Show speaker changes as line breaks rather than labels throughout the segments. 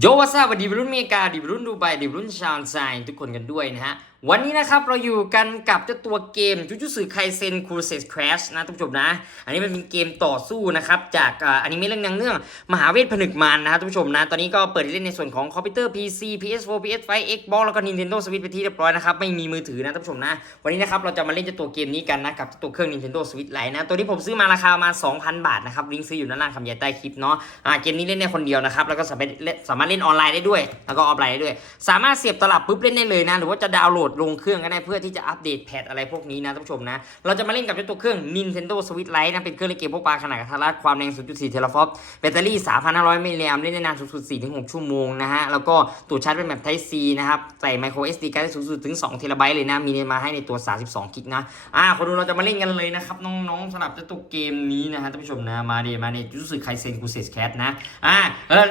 โยวัสวัสดีวัยรุ่นเมกาดีวัยรุ่นดูไบดีวัยรุ่นชาวไซน์ทุกคนกันด้วยนะฮะ วันนี้นะครับเราอยู่กันกับเจ้าตัวเกมจูจูสึไคเซนคูเซสคราชนะท่านผู้ชมนะ อันนี้มันเป็นเกมต่อสู้นะครับจากอนิเมะเรื่องดังเรื่องมหาเวทผนึกมารนะครับท่านผู้ชมนะ ตอนนี้ก็เปิดเล่นในส่วนของคอมพิวเตอร์ PC PS4 PS5 Xbox แล้วก็ Nintendo Switch ไปที่เรียบร้อยนะครับ ไม่มีมือถือนะท่านผู้ชมนะ วันนี้นะครับเราจะมาเล่นเจ้าตัวเกมนี้กันนะกับตัวเครื่อง Nintendo Switch Lite นะตัวที่ผมซื้อมาราคามา 2,000 บาทนะครับลิงก์ซื้ออยู่ด้านล่างคำใหญ่ใต้คลิปเนาะอ่าเกมนี้เล่นได้คนเดียวนะครับแล้วก็สามารถเล่นออนไลน์ได้ด้วย แล้วก็ออฟไลน์ได้ด้วย สามารถเสียบตลับปุ๊บเล่นได้เลยนะหรือว่าจะดาวน์โหลดลงเครื่องก็ได้เพื่อที่จะอัปเดตแพทอะไรพวกนี้นะท่านผู้ชมนะ เราจะมาเล่นกับเจ้าตัวเครื่อง Nintendo Switch Lite นะ เป็นเครื่องเล่นเกมพวกปลาขนาดกระทัดรัดความแรง 0.4 เทราฟอปแบตเตอรี่ 3,500 มิลลิแอมเล่นได้นานสูงสุด 4-6 ชั่วโมงนะฮะ แล้วก็ตัวชาร์จเป็นแบบ Type C นะครับ ใส่ micro SD card ได้สูงสุดถึง 2 เทราไบต์เลยนะ มีมาให้ในตัว 32 กิกนะ อ่าคนดูเราจะมาเล่นกันเลยนะครับน้องๆสำหรับเจ้าตัวเกมนี้นะฮะท่านผู้ชมนะมาเดมาเดจูสึไคเซนกูเซสแคทนะอ่าเออ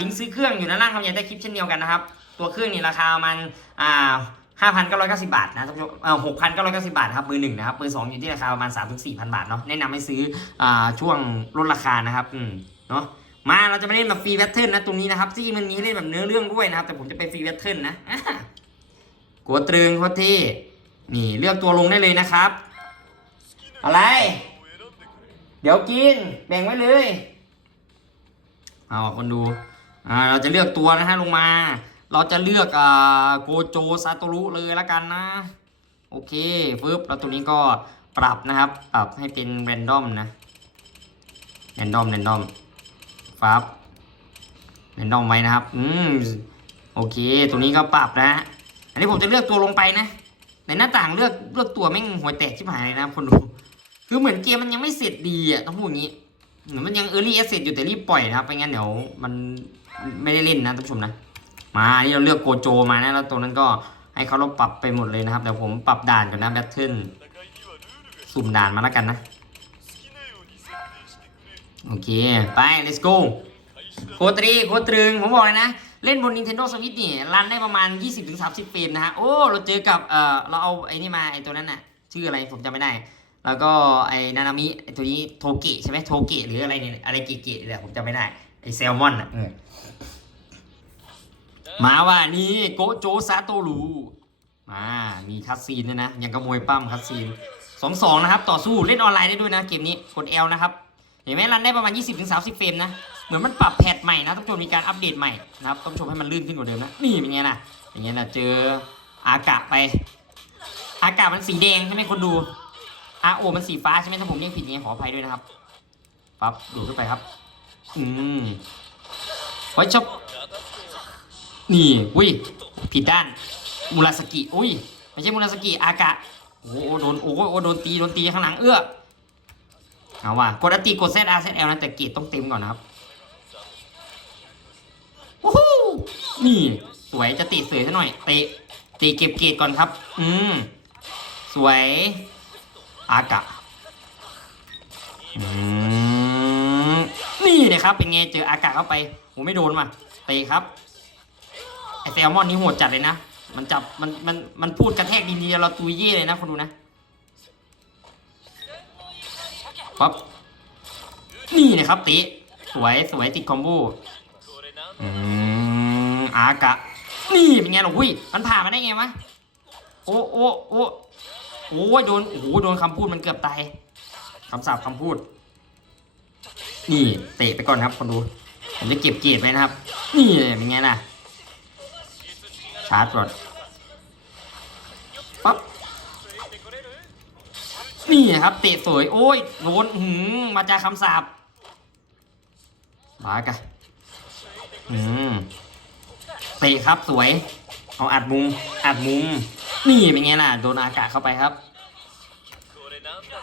ลิงก์ซื้อเครื่องอยู่ด้านล่างคำยันใต้คลิปเช่นเดียวกันนะครับ ตัวเครื่องนี่ราคามันอ่า 5,990 บาทนะท่านผู้ชมเอ่อ6,990 บาทครับมือหนึ่งนะครับมือสองอยู่ที่ราคาประมาณ 3-4,000 บาทเนาะแนะนำให้ซื้ออ่าช่วงลดราคานะครับอืมเนาะมาเราจะมาเล่นแบบฟรีแพทเทิร์นนะตรงนี้นะครับที่มันมีให้เล่นแบบเนื้อเรื่องด้วยนะครับ แต่ผมจะเป็นฟรีแพทเทิร์นนะกัวตรึงโคตรเท่นี่เลือกตัวลงได้เลยนะครับ อะไร เดี๋ยวกินแบ่งไว้เลยเอาคนดูอ่าเราจะเลือกตัวนะฮะลงมา เราจะเลือกอ่าโกโจซาโตรุเลยละกันนะ โอเคฟึบแล้วตัวนี้ก็ปรับนะครับ ปรับให้เป็นแรนดอมนะแรนดอมแรนดอมฟับแรนดอมไว้นะครับ อืม โอเค ตัวนี้ก็ปรับนะ อันนี้ผมจะเลือกตัวลงไปนะในหน้าต่างเลือกเลือกตัวแม่งหัวแตกชิบหายเลยนะคนดูคือเหมือนเกมมันยังไม่เสร็จดีอะต้องพูดอย่างนี้เหมือนมันยังเออร์ลี่แอสเซอยู่แต่รีบปล่อยนะครับไม่งั้นเดี๋ยวมันไม่ได้เล่นนะท่านผู้ชมนะ มาอันนี่เราเลือกโกโจมานะแล้วตัวนั้นก็ให้เขาเราปรับไปหมดเลยนะครับเดี๋ยวผมปรับด่านก่อนนะแบทเทิลสุ่มด่านมาแล้วกันนะ โอเค ไป let's go โคตรีโคตรึง ผมบอกเลยนะ เล่นบน Nintendo Switch นี่ รันได้ประมาณ 20-30 เฟรมนะฮะ โอ้ เราเจอกับ เออเราเอาไอ้นี่มา ไอ้ตัวนั้นน่ะ ชื่ออะไรผมจำไม่ได้ แล้วก็ไอ้นานามิตัวนี้โทเกะใช่ไหมโทเกะหรืออะไรเนี่ยอะไรเกะๆเนี่ยผมจำไม่ได้ ไอ้แซลมอนอะ มาว่านี่โกโจซาโตรูมามีคัสซีนด้วยนะ ยังกระมวยปั้มคัสซีนสองสองนะครับ ต่อสู้เล่นออนไลน์ได้ด้วยนะ เกมนี้กด L นะครับ เห็นไหมรันได้ประมาณ 20-30 เฟรมนะ เหมือนมันปรับแพทใหม่นะท่านผู้ชมมีการอัปเดตใหม่นะครับต้องชมให้มันลื่นขึ้นกว่าเดิมนะ นี่เป็นไงนะอย่างเงี้ยนะเจออากะไป อากาศมันสีแดงใช่ไหมคนดูอาโอมันสีฟ้าใช่ไหมถ้าผมเรียกผิดยังไงขออภัยด้วยนะครับปั๊บดูดขึ้นไปครับ อืมไว้ชอบ นี่อุ้ยผิดด้านมูราสกิอุ้ยไม่ใช่มูราสกิอากะโอ้โหโดนโอ้โหโดนตีโดนตีข้างหลังเอื้อเอาว่ะกดอติกด ZR ZL นะแต่เกรดต้องเต็มก่อนนะครับโอ้โหนี่สวยจะติเสยซะหน่อยเตะตะเก็บเกรดก่อนครับ อืมสวยอากะอืมนี่เลยครับเป็นไงเจออากาศเข้าไปโหไม่โดนว่ะเตะครับ ไอแซลมอนนี่โหดจัดเลยนะ มันจับมันมันมันพูดกระแทกดีๆเราตุยเย่เลยนะคนดูนะปั๊บนี่นะครับตะสวยสวยติดคอมโบอืมอากะ นี่เป็นไงล่ะหุ้ยมันผ่านมาได้ไงวะโอ้โอ้โอ้โอ้ยโดนโอ้โหโดนคำพูดมันเกือบตายคำสาปคำพูด นี่เตะไปก่อนครับคนดูผมจะเก็บเกียรติไว้นะครับ นี่เป็นไงล่ะาร์จก่อนปั๊บนี่ครับเตะสวย โอ้ยโดนหืมมาจากคำสาปมากะอืมเตะครับสวย เอาอัดมุม อัดมุม นี่เป็นไงล่ะ โดนอากาศเข้าไปครับ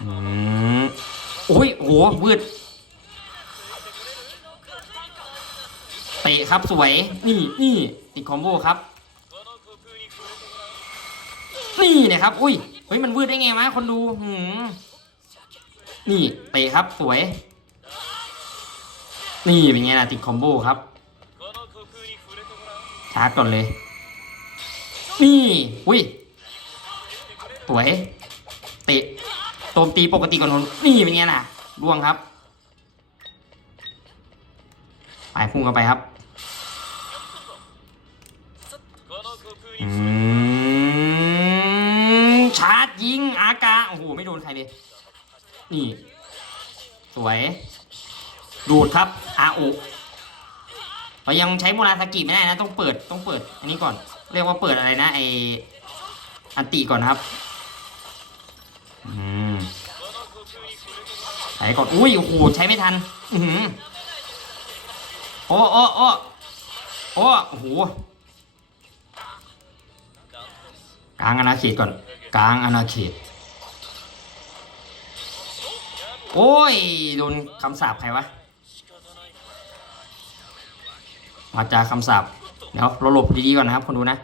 อืมโอ้ยโหวืดเตะครับสวย นี่นี่ติดคอมโบครับ นี่นะครับ อุ้ย เฮ้ย มันวืดได้ไงวะคนดูหืมนี่เตะครับสวย นี่เป็นไงล่ะติดคอมโบครับ ชาร์จก่อนเลย นี่ อุ้ย สวย เตะโจมตีปกติก่อนนนี่เป็นไงล่ะร่วงครับ ไปพุ่งเข้าไปครับ ยิงอากา โอ้โหไม่โดนใครเลย นี่ สวย ดูดครับอาโอเรายังใช้โมราสกิไม่ได้นะ ต้องเปิดต้องเปิด อันนี้ก่อน เรียกว่าเปิดอะไรนะไออันติก่อนครับอืมใช้ก่อนอุ้ยโอ้โหใช้ไม่ทัน อือหือโอ้โอ้โอ้โอ้โอ้โหกลางอาณาเขตก่อน กลางอาณาเขต โอ้ย โดนคำสาปใครวะ มาจากคำสาปเดี๋ยวเราหลบดีๆก่อนนะครับคนดูนะ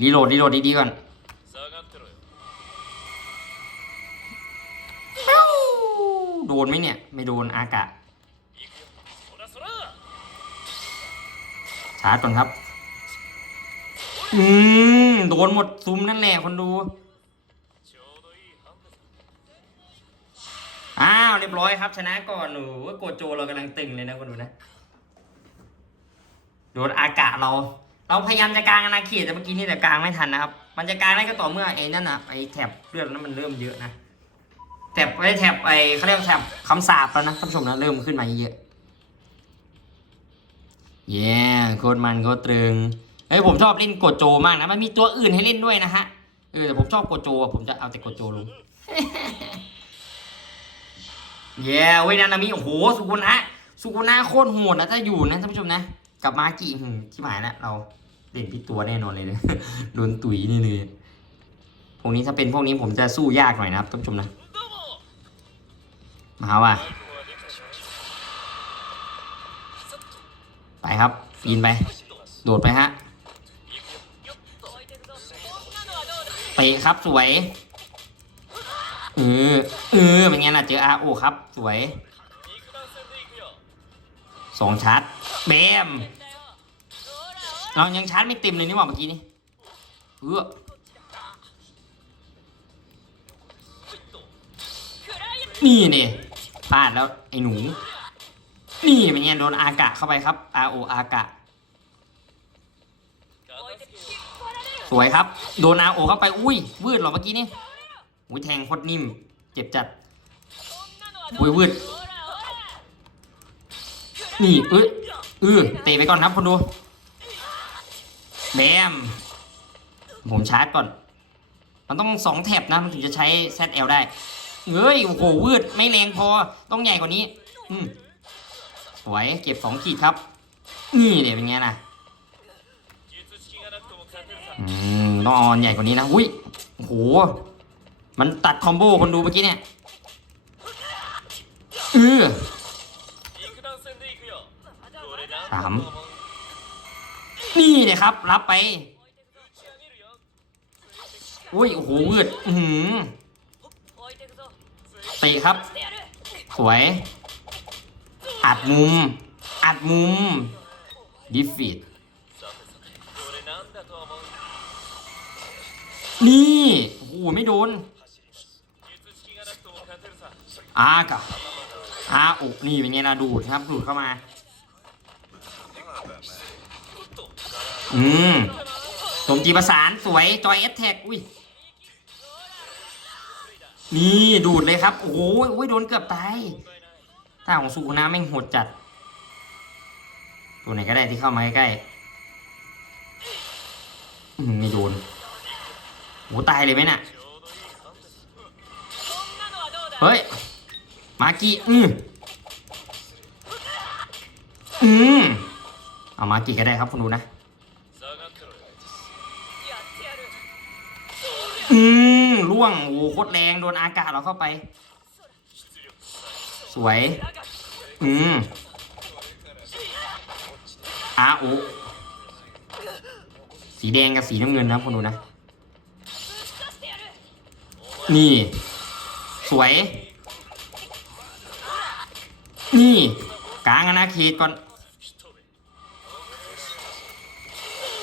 รีโหลดรีโหลดดีๆก่อนโดนไหมเนี่ย ไม่โดนอากาศชาร์จก่อนครับ อืม โดนหมดซุ้มนั่นแหละคนดู เรียบร้อยครับ ชนะก่อนหนูโกโจเรากำลังตึงเลยนะคนดูนะโดนอากาศเรา เราพยายามจะกลางอาณาเขตแต่เมื่อกี้นี่แต่กลางไม่ทันนะครับ มันจะกลางได้ก็ต่อเมื่อไอ้นั่นนะไอ้แถบเลือดนั้นมันเริ่มเยอะนะแถบไอ้แถบไอ้เขาเรียกว่าแถบคำสาปแล้วนะท่านผู้ชมนะเริ่มขึ้นมาเยอะเย้โคตรมันโคตรตรึงเฮ้ยผมชอบเล่นโกโจมากนะมันมีตัวอื่นให้เล่นด้วยนะฮะเออแต่ผมชอบโกโจผมจะเอาแต่โกโจลง เย้เว้ยนานามิโอ้โหสุกุนะสุกุนะโคตรโหดนะถ้าอยู่นะท่านผู้ชมนะกับมากิหืมที่หมายแล้วเราเด่นที่ตัวแน่นอนเลยเลยโดนตุ๋ยนี่เลยพวกนี้ถ้าเป็นพวกนี้ผมจะสู้ยากหน่อยนะครับท่านผู้ชมนะมาว่ะไปครับปีนไป โดดไปฮะเตะครับสวย ออ เออ เป็นไงล่ะ เจออาโอครับ สวยสองชาร์จแบมเรายังชาร์จไม่เต็มเลยนี่หว่าเมื่อกี้นี่เออนี่เนี่ยพลาดแล้วไอ้หนู นี่เป็นไงโดนอากะเข้าไปครับ R O อากะ สวยครับ โดน R O เข้าไป อุ้ยวืดหรอเมื่อกี้นี่ อุ้ยแทงโคตรนิ่ม เจ็บจัดอุ้ยวืดนี่เอ้ยเออเตะไปก่อนครับคนดูแบมผมชาร์จก่อน มันต้องสองแท็บนะ มันถึงจะใช้ ZL ได้เฮ้ย โอ้โหวืดไม่แรงพอ ต้องใหญ่กว่านี้ อืมสวย เก็บสองขีดครับ นี่เดี๋ยวเป็นไงนะอืมต้องเอาอันใหญ่กว่านี้นะ อุ้ย โอ้โห มันตัดคอมโบคนดูเมื่อกี้เนี่ยเออสามนี่เนี่ยครับ รับไป อุ้ย โอ้โหวืดอือหือเตะครับ สวย อัดมุม อัดมุม ดิฟิตนี่ โอ้โห ไม่โดน อากะอาอกนี่เป็นไงนะดูดครับดูดเข้ามา อืมสมจีประสานสวยจอยเอสแท็กอุ้ยนี่ดูดเลยครับ โอ้โหอุ้ยโดนเกือบตายถ้าของสุกุนะแม่งโหดจัด ตัวไหนก็ได้ที่เข้ามาใกล้ๆไม่โดนโอ้ตายเลยไหมน่ะ มากี้อืมอืมเอามากี้ก็ได้ครับคุณดูนะ อืมล่วง โอ้โหโคตรแรงโดนอากาศเราเข้าไป สวย อืมอาโอสีแดงกับสีน้ำเงินนะครับคุณดูนะ นี่ สวย นี่กลางอาณาเขตก่อน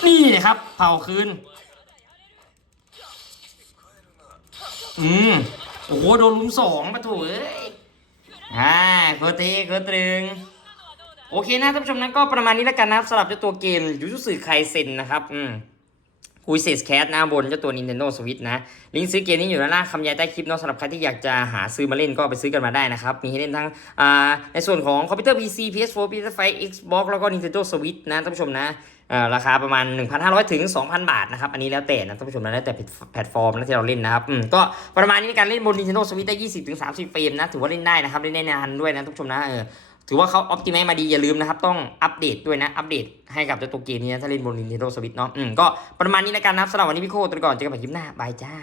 นี่เลยครับ เผาคืน อืม โอ้โห โดนลุมสองปะโถูเอ้ยอ่าโคตรเท่โคตรตรึงโอเคนะท่านผู้ชมนั้นก็ประมาณนี้แล้วกันนะครับสำหรับเจ้าตัวเกมยู u ุสึไคเซ็นนะครับ อืม โคคุยเซสแคสนะบนเจ้าตัว Nintendo Switch นะ ลิงก์ซื้อเกมนี้อยู่ด้านล่างคำยายใต้คลิปเนาะสำหรับใครที่อยากจะหาซื้อมาเล่นก็ไปซื้อกันมาได้นะครับ มีให้เล่นทั้งในส่วนของคอมพิวเตอร์ PC PS4 PS5 Xbox แล้วก็ Nintendo Switch นะท่านผู้ชมนะราคาประมาณ 1,500 ถึง 2,000 บาทนะครับ อันนี้แล้วแต่นะท่านผู้ชมนะแล้วแต่แพลตฟอร์มนะที่เราเล่นนะครับก็ประมาณนี้ในการเล่นบน Nintendo Switch ได้ 20ถึง30 เฟรมนะถือว่าเล่นได้นะครับเล่นได้นานด้วยนะท่านผู้ชมนะเออ ถือว่าเขาออปติไม e มาดีอย่าลืมนะครับ ต้องอัปเดตด้วยนะ อัปเดตให้กับเจ้าตัวเกมนี้นะถ้าเล่นบน Nintendo Switch เนาะอืมก็ประมาณนี้แล้วกันนะครับสำหรับวันนี้พี่โคตัวก่อนเจอกันใหม่คลิปหน้าบายจ้า